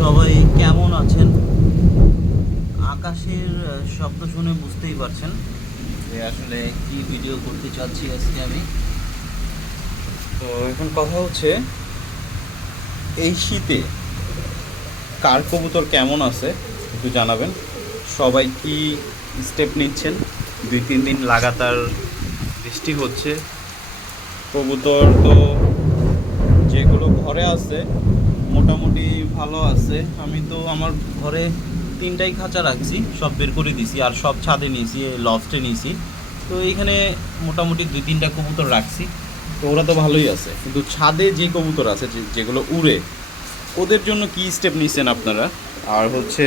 সবাই কেমন আছেন? আকাশের শব্দ শুনে বুঝতেই পারছেন যে আসলে কি ভিডিও করতে চাচ্ছি আজকে আমি। তো এখন কথা হচ্ছে, এই শীতে কার কবুতর কেমন আছে একটু জানাবেন। সবাই কি স্টেপ নিচ্ছেন? দুই, তিন দিন লাগাতার বৃষ্টি হচ্ছে। কবুতর তো যেগুলো ঘরে আছে ভালো আছে। আমি তো আমার ঘরে তিনটাই খাঁচা রাখছি, সব বের করে দিছি, আর সব ছাদে নিয়েছি লফটে নিয়েছি। তো এইখানে মোটামুটি দুই তিনটা কবুতর রাখছি। তো ওরা তো ভালোই আছে, কিন্তু ছাদে যে কবুতর আছে যেগুলো উড়ে, ওদের জন্য কি স্টেপ নিচ্ছেন আপনারা? আর হচ্ছে,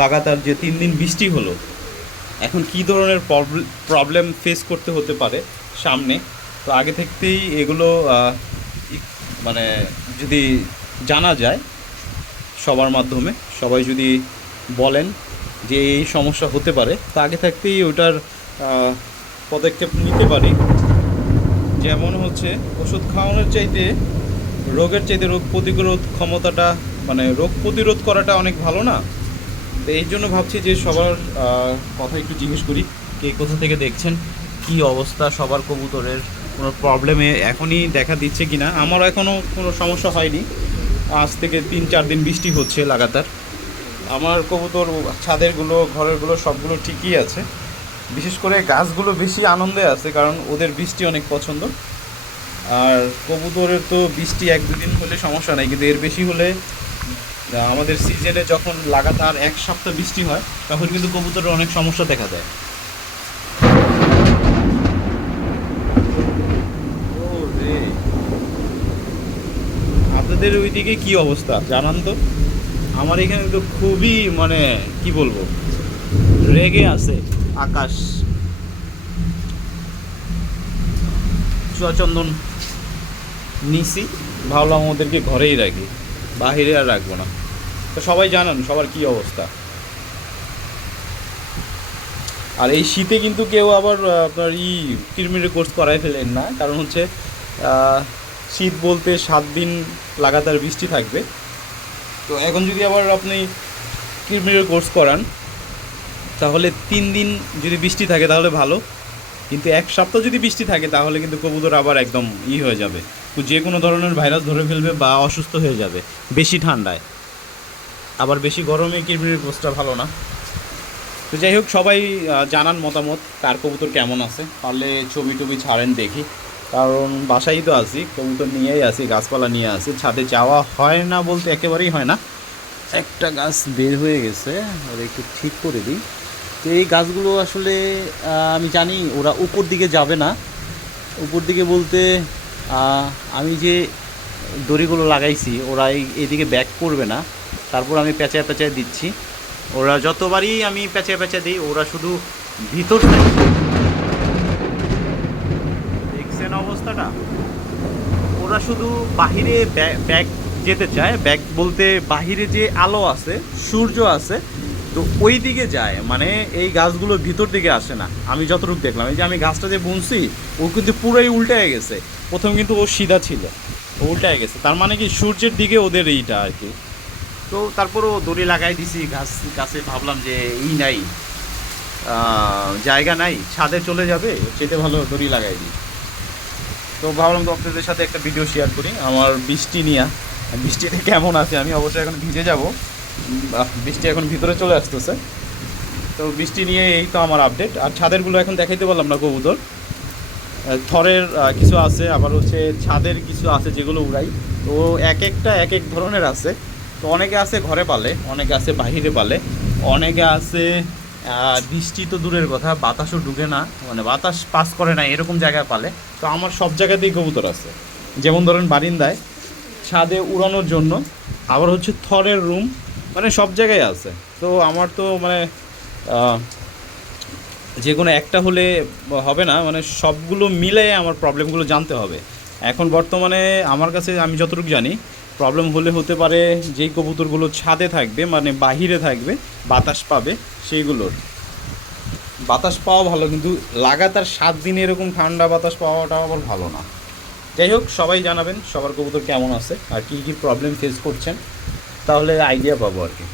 লাগাতার যে তিন দিন বৃষ্টি হলো, এখন কি ধরনের প্রবলেম ফেস করতে হতে পারে সামনে? তো আগে থাকতেই এগুলো মানে যদি জানা যায় সবার মাধ্যমে। সবাই যদি বলেন যে এই সমস্যা হতে পারে, তা আগে থাকতেই ওটার পদক্ষেপ নিতে পারি। যেমন হচ্ছে ওষুধ খাওয়ানোর চাইতে রোগের চাইতে রোগ প্রতিরোধ ক্ষমতাটা মানে রোগ প্রতিরোধ করাটা অনেক ভালো না? তো এই জন্য ভাবছি যে সবার কথা একটু জিজ্ঞেস করি, কে কোথা থেকে দেখছেন, কি অবস্থা, সবার কবুতরের কোনো প্রবলেমে এখনই দেখা দিচ্ছে কি না আমারও এখনও কোনো সমস্যা হয়নি। আজ থেকে তিন, চার দিন বৃষ্টি হচ্ছে লাগাতার। আমার কবুতর, ছাদেরগুলো, ঘরেরগুলো সবগুলো ঠিকই আছে। বিশেষ করে গাছগুলো বেশি আনন্দে আছে, কারণ ওদের বৃষ্টি অনেক পছন্দ। আর কবুতরের তো বৃষ্টি এক দুদিন হলে সমস্যা নাই, কিন্তু এর বেশি হলে আমাদের সিজনে যখন লাগাতার এক সপ্তাহ বৃষ্টি হয়, তখন কিন্তু কবুতরের অনেক সমস্যা দেখা দেয় ওরে। আপনাদের ওইদিকে কি অবস্থা? জানান তো। আমার এখানে তো খুবই মানে কি বলব, রেগে আছে আকাশ। চুয়াচন্দন নিছি, ভাবলাম ওদেরকে ঘরেই রাখি, বাহিরে আর রাখব না। তো সবাই জানান, সবার কি অবস্থা? আর এই শীতে কিন্তু কেউ আবার আপনার ই কিরমিরের কোর্স করাই ফেলেন না, কারণ হচ্ছে শীত বলতে সাত দিন লাগাতার বৃষ্টি থাকবে। তো এখন যদি আবার আপনি কিরমিরের কোর্স করান, তাহলে তিন দিন যদি বৃষ্টি থাকে তাহলে ভালো। কিন্তু এক সপ্তাহ যদি বৃষ্টি থাকে তাহলে কিন্তু কবুতর আবার একদম ই হয়ে যাবে। যে কোনো ধরনের ভাইরাস ধরে ফেলবে বা অসুস্থ হয়ে যাবে, বেশি ঠান্ডায়। আবার বেশি গরমে কিরমিরের কোর্সটা ভালো না। তো যাই হোক, সবাই জানান মতামত, কার কবুতর কেমন আছে। পারলে ছবি টবি ছাড়েন দেখি। কারণ বাসায় তো আছি, কবুতর নিয়েই আছি, গাছপালা নিয়ে আছি, ছাদে যাওয়া হয় না বলতে একেবারেই হয় না। একটা গাছ বের হয়ে গেছে ওরা একটু ঠিক করে দিই। তো এই গাছগুলো আসলে আমি জানি ওরা উপর দিকে যাবে না। উপর দিকে বলতে আমি যে দড়িগুলো লাগাইছি, ওরা এদিকে ব্যাক করবে না। তারপর আমি পেঁচায় পেঁচায় দিচ্ছি। ওরা যতবারই আমি পেঁচায় পেঁচায় দিই, ওরা শুধু ভিতর অবস্থাটা ওরা শুধু বাহিরে ব্যাগ যেতে চায়। ব্যাগ বলতে বাহিরে যে আলো আছে, সূর্য আছে, তো ওই দিকে যায়। মানে এই গাছগুলো ভিতর দিকে আসে না। আমি যতটুকু দেখলাম, এই যে আমি গাছটা যে বুনছি, ও কিন্তু পুরোই উল্টে গেছে। প্রথম কিন্তু ও সিধা ছিল, ও উল্টে গেছে। তার মানে কি, সূর্যের দিকে ওদের এইটা আর কি। তো তারপরও দড়ি লাগাই দিছি, গাছ, গাছে ভাবলাম যে এই নাই। জায়গা নাই, ছাদে চলে যাবে সেটা ভালো দড়ি লাগাই দিই। তো ভাবলাম তো আপনাদের সাথে একটা ভিডিও শেয়ার করি। আমার বৃষ্টি নিয়ে। বৃষ্টিতে কেমন আছে আমি? অবশ্যই এখন ভিজে যাব। বৃষ্টি এখন ভিতরে চলে আসতেছে। তো বৃষ্টি নিয়ে এই তো আমার আপডেট আর ছাদেরগুলো এখন দেখাইতে পারলাম না কবুতর। থরের কিছু আছে, আবার হচ্ছে ছাদের কিছু আছে যেগুলো উড়াই। তো এক একটা, এক এক ধরনের আছে। তো অনেকে আছে ঘরে পালে, অনেকে আছে বাহিরে পালে। অনেকে আছে বৃষ্টি তো দূরের কথা, বাতাসও ঢুকে না। মানে বাতাস পাস করে না, এরকম জায়গায় পালে। তো আমার সব জায়গাতেই কবুতর আছে। যেমন ধরেন বারিন্দায়, ছাদে উড়ানোর জন্য। আবার হচ্ছে থরের রুম মানে সব জায়গায় আছে। তো আমার তো মানে যে কোনো একটা হলে হবে না মানে সবগুলো মিলে আমার প্রবলেমগুলো জানতে হবে। এখন বর্তমানে আমার কাছে আমি যতটুকু জানি, প্রবলেম হলে হতে পারে যেই কবুতরগুলো ছাদে থাকবে মানে বাহিরে থাকবে, বাতাস পাবে, সেইগুলোর। বাতাস পাওয়া ভালো, কিন্তু লাগাতার সাত দিন এরকম ঠান্ডা বাতাস পাওয়াটা আবার ভালো না। যাই হোক, সবাই জানাবেন সবার কবুতর কেমন আছে আর কী কী প্রবলেম ফেস করছেন, তাহলে আইডিয়া পাবো আর কি।